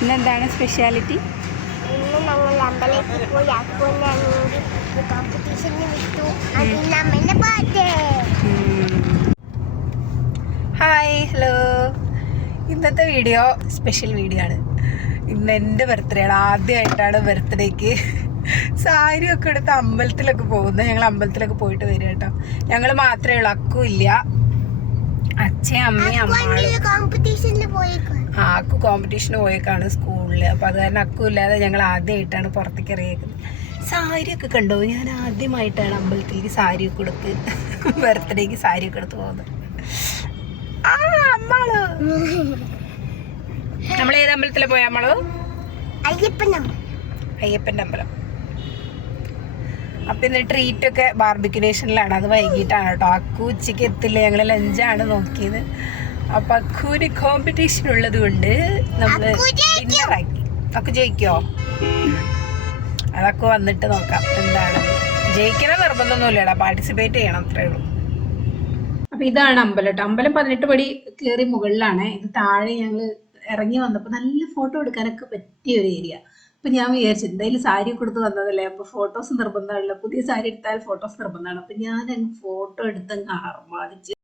ഇന്നെന്താണ് സ്പെഷ്യാലിറ്റി? ഇന്ന് ഞങ്ങൾ അമ്പലത്തിൽ പോയി അക്കുവിനാണെങ്കിൽ കോമ്പറ്റീഷന് വിട്ടു. അതിന് അമ്മേനെ പാട്ട്. Hi, hello. ഇന്നത്തെ വീഡിയോ സ്പെഷ്യൽ വീഡിയോ ആണ്. ഇന്ന് എൻ്റെ ബർത്ത്ഡേ ആണ്. ആദ്യമായിട്ടാണ് ബർത്ത്ഡേക്ക് സാരിയൊക്കെ എടുത്ത് അമ്പലത്തിലൊക്കെ പോകുന്നത്. ഞങ്ങൾ അമ്പലത്തിലൊക്കെ പോയിട്ട് വരും കേട്ടോ. ഞങ്ങൾ മാത്രമേ ഉള്ളൂ, അക്കു ഇല്ല. അച്ഛൻ, അമ്മയും, അമ്മ. അക്കു കോമ്പറ്റീഷന് പോയേക്കാണ് സ്കൂളിൽ. അപ്പം അത് കാരണം അക്കു ഇല്ലാതെ ഞങ്ങൾ ആദ്യമായിട്ടാണ് പുറത്തേക്ക് ഇറങ്ങിയേക്കുന്നത്. സാരിയൊക്കെ കണ്ടോ? ഞാൻ ആദ്യമായിട്ടാണ് അമ്പലത്തിലേക്ക് സാരിയൊക്കെ എടുത്ത് ബർത്ത്ഡേക്ക് സാരിയൊക്കെ എടുത്ത് പോകുന്നത്. അമ്മള് നമ്മൾ ഏത് അമ്പലത്തിലാണ് പോയ? നമ്മള് അയ്യപ്പൻ്റെ അമ്പലം. അപ്പം ഇന്ന് ട്രീറ്റൊക്കെ ബാർബിക്യുനേഷനിലാണ്. അത് വൈകിട്ടാണ് കേട്ടോ. അക്കു ഉച്ചയ്ക്ക് എത്തില്ല. ഞങ്ങൾ ലഞ്ചാണ് നോക്കിയത്. അപ്പം അക്കുവിന് കോമ്പറ്റീഷൻ ഉള്ളത് കൊണ്ട് നമ്മൾ ഡിന്നറാക്കി. അക്കു ജയിക്കോ? അതൊക്കെ വന്നിട്ട് നോക്കാം എന്താണ്. ജയിക്കണ നിർബന്ധമൊന്നുമില്ലടാ, പാർട്ടിസിപ്പേറ്റ് ചെയ്യണം, അത്രേ ഉള്ളൂ. അപ്പം ഇതാണ് അമ്പലം കേട്ടോ. അമ്പലം 18 പടി കയറി മുകളിലാണ്. ഇത് താഴെ ഞങ്ങൾ ഇറങ്ങി വന്നപ്പോൾ നല്ല ഫോട്ടോ എടുക്കാനൊക്കെ പറ്റിയ ഒരു ഏരിയ. അപ്പം ഞാൻ വിചാരിച്ചു എന്തായാലും സാരി കൊടുത്ത് വന്നതല്ലേ, അപ്പോൾ ഫോട്ടോസ് നിർബന്ധമാണല്ലോ. പുതിയ സാരി എടുത്താൽ ഫോട്ടോസ് നിർബന്ധമാണ്. അപ്പം ഞാൻ അങ്ങ് ഫോട്ടോ എടുത്തങ്ങ് ആർമാദിച്ച്.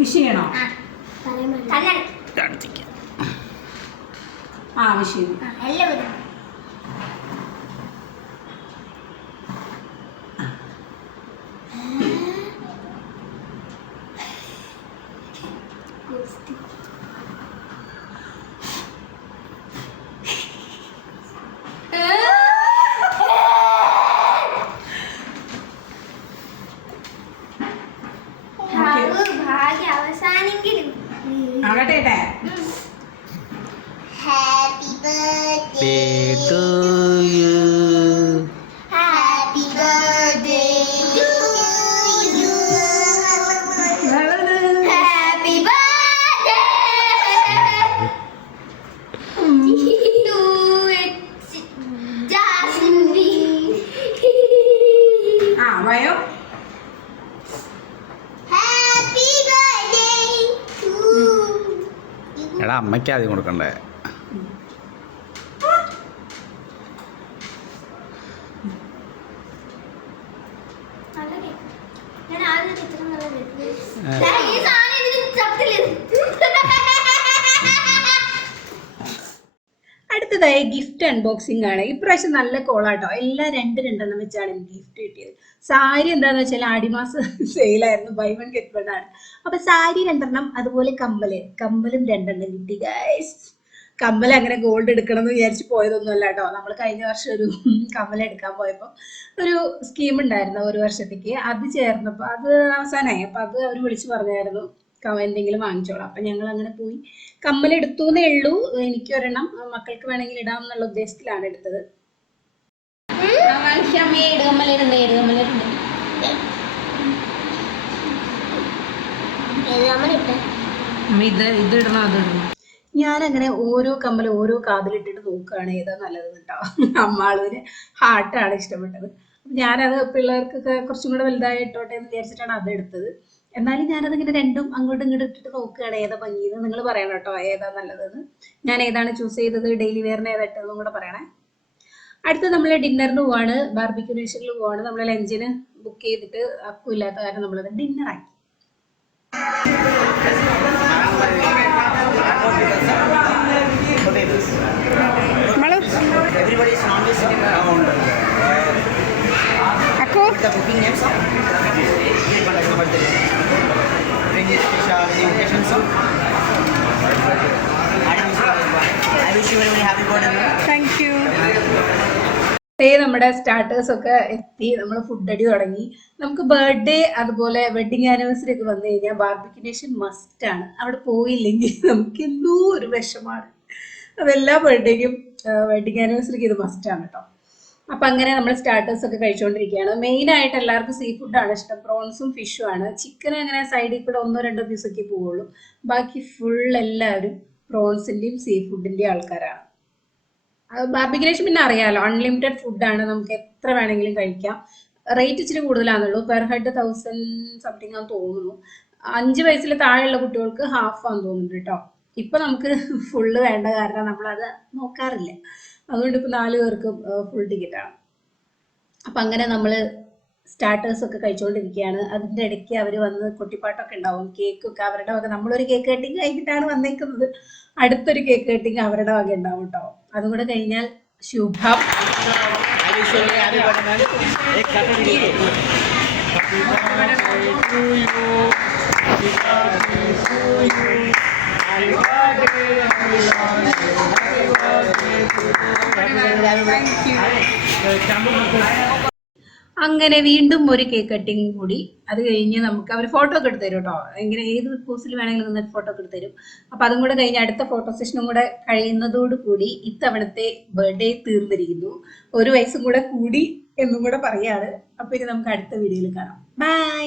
വിഷയണോ? ആ വിഷയം. ആകട്ടെ. Happy birthday to you. Happy birthday to you. Happy birthday to Jasmine. ആ വയോ. Happy birthday to. എടാ അമ്മയ്ക്ക് ആദ്യം കൊടുക്കണ്ടേ? അടുത്തതായി ഗിഫ്റ്റ് അൺബോക്സിംഗ് ആണ്. ഇപ്രാവശ്യം നല്ല കോളാട്ടോ. എല്ലാം രണ്ടെണ്ണം വെച്ചാണ് എനിക്ക് ഗിഫ്റ്റ് കിട്ടിയത്. സാരി എന്താന്ന് വെച്ചാൽ ആടിമാസം സെയിലായിരുന്നു, ബൈ വൺ ഗെറ്റ് വൺ ആണ്. അപ്പൊ സാരി 2 അതുപോലെ കമ്മലും 2 കിട്ടി ഗൈസ്. കമ്മൽ അങ്ങനെ ഗോൾഡ് എടുക്കണം എന്ന് വിചാരിച്ച് പോയതൊന്നുമല്ല കേട്ടോ. നമ്മൾ കഴിഞ്ഞ വർഷം ഒരു കമ്മൽ എടുക്കാൻ പോയപ്പോൾ ഒരു സ്കീം ഉണ്ടായിരുന്നു 1 വർഷത്തേക്ക്. അത് ചേർന്നപ്പോൾ അത് അവസാനമായി. അപ്പം അത് അവർ വിളിച്ച് പറഞ്ഞായിരുന്നു എന്തെങ്കിലും വാങ്ങിച്ചോളാം. അപ്പം ഞങ്ങൾ അങ്ങനെ പോയി കമ്മൽ എടുത്തു എന്നേ ഉള്ളൂ. എനിക്ക് ഒരെണ്ണം മക്കൾക്ക് വേണമെങ്കിൽ ഇടാം എന്നുള്ള ഉദ്ദേശത്തിലാണ് എടുത്തത്. ഇത് ഇടണം, അത് ഇടണം. ഞാനങ്ങനെ ഓരോ കമ്മൽ ഓരോ കാതിലിട്ടിട്ട് നോക്കുകയാണ് ഏതാ നല്ലത് കേട്ടോ. അമ്മാളൂര് ഹാർട്ടാണ് ഇഷ്ടപ്പെട്ടത്. ഞാനത് പിള്ളേർക്കൊക്കെ കുറച്ചും കൂടെ വലുതായി ഇട്ടോട്ടെ എന്ന് വിചാരിച്ചിട്ടാണ് അത് എടുത്തത്. എന്നാലും ഞാനതിങ്ങനെ രണ്ടും അങ്ങോട്ടും ഇങ്ങോട്ടും ഇട്ടിട്ട് നോക്കുകയാണ് ഏതാ ഭംഗിയെന്ന്. നിങ്ങൾ പറയണം കേട്ടോ ഏതാ നല്ലതെന്ന്. ഞാൻ ഏതാണ് ചൂസ് ചെയ്തത്, ഡെയിലി വെയറിന് ഏതാ ഇട്ടതെന്നും കൂടെ പറയണേ. അടുത്ത് നമ്മൾ ഡിന്നറിന് പോവാണ്, ബാർബിക്യുനേഷനിൽ പോവാണ്. നമ്മൾ ലഞ്ചിന് ബുക്ക് ചെയ്തിട്ട് അക്കു ഇല്ലാത്ത കാരണം നമ്മളത് ഡിന്നറാക്കി. Thank you. നമ്മുടെ സ്റ്റാർട്ടേഴ്സ് ഒക്കെ എത്തി. നമ്മൾ ഫുഡ് അടി തുടങ്ങി. നമുക്ക് ബർത്ത്ഡേ അതുപോലെ വെഡിങ് ആനിവേഴ്സറി ഒക്കെ വന്നു കഴിഞ്ഞാൽ ബാർബിക്യുനേഷൻ മസ്റ്റ് ആണ്. അവിടെ പോയില്ലെങ്കിൽ നമുക്ക് എന്തോ ഒരു വിഷമാണ്. അതെല്ലാ ബർത്ത്ഡേക്കും വെഡിങ് ആനിവേഴ്സറിക്ക് ഇത് മസ്റ്റ് ആണ് കേട്ടോ. അപ്പൊ അങ്ങനെ നമ്മൾ സ്റ്റാർട്ടേഴ്സ് ഒക്കെ കഴിച്ചുകൊണ്ടിരിക്കുകയാണ്. മെയിൻ ആയിട്ട് എല്ലാവർക്കും സീ ഫുഡാണ് ഇഷ്ടം, പ്രോൺസും ഫിഷും ആണ്. ചിക്കൻ അങ്ങനെ സൈഡിൽ കൂടെ 1-2 പീസൊക്കെ പോവുള്ളൂ. ബാക്കി ഫുൾ എല്ലാവരും പ്രോൺസിന്റെയും സീ ഫുഡിന്റെയും ആൾക്കാരാണ്. ബാർബിക്യുനേഷൻ പിന്നെ അറിയാലോ, അൺലിമിറ്റഡ് ഫുഡാണ്, നമുക്ക് എത്ര വേണമെങ്കിലും കഴിക്കാം. റേറ്റ് ഇച്ചിരി കൂടുതലാണെന്നുള്ളൂ, പെർ ഹെഡ് 1000 സംതിങ് ആണെന്ന് തോന്നുന്നു. 5 വയസ്സിൽ താഴെയുള്ള കുട്ടികൾക്ക് ഹാഫ് ആണെന്ന് തോന്നുന്നുണ്ട് കേട്ടോ. ഇപ്പൊ നമുക്ക് ഫുള്ള് വേണ്ട കാരണം നമ്മളത് നോക്കാറില്ല. അതുകൊണ്ട് ഇപ്പൊ 4 പേർക്ക് ഫുൾ ടിക്കറ്റ് ആണ്. അപ്പൊ അങ്ങനെ നമ്മള് സ്റ്റാർട്ടേഴ്സ് ഒക്കെ കഴിച്ചുകൊണ്ടിരിക്കുകയാണ്. അതിന്റെ ഇടയ്ക്ക് അവർ വന്ന് കൊട്ടിപ്പാട്ടൊക്കെ ഉണ്ടാവും, കേക്കൊക്കെ അവരുടെ വക. നമ്മളൊരു കേക്ക് കട്ടിങ് കഴിഞ്ഞിട്ടാണ് വന്നേക്കുന്നത്, അടുത്തൊരു കേക്ക് കട്ടിങ് അവരുടെ വക ഉണ്ടാവും കേട്ടോ. അതും കൂടെ കഴിഞ്ഞാൽ ശുഭം. അങ്ങനെ വീണ്ടും ഒരു കേക്ക് കട്ടിങ് കൂടി. അത് കഴിഞ്ഞ് നമുക്ക് അവർ ഫോട്ടോ ഒക്കെ എടുത്ത് തരും കേട്ടോ. എങ്ങനെ ഏത് പോസിൽ വേണമെങ്കിലും നിന്നിട്ട് ഫോട്ടോ ഒക്കെ എടുത്ത് തരും. അപ്പൊ അതും കൂടെ കഴിഞ്ഞ് അടുത്ത ഫോട്ടോ സെഷനും കൂടെ കഴിയുന്നതോടുകൂടി ഇത്തവണത്തെ ബർത്ത്ഡേ തീർന്നിരിക്കുന്നു. 1 വയസ്സും കൂടെ കൂടി എന്നും കൂടെ പറയാണ്. അപ്പൊ ഇനി നമുക്ക് അടുത്ത വീഡിയോയിൽ കാണാം. ബൈ.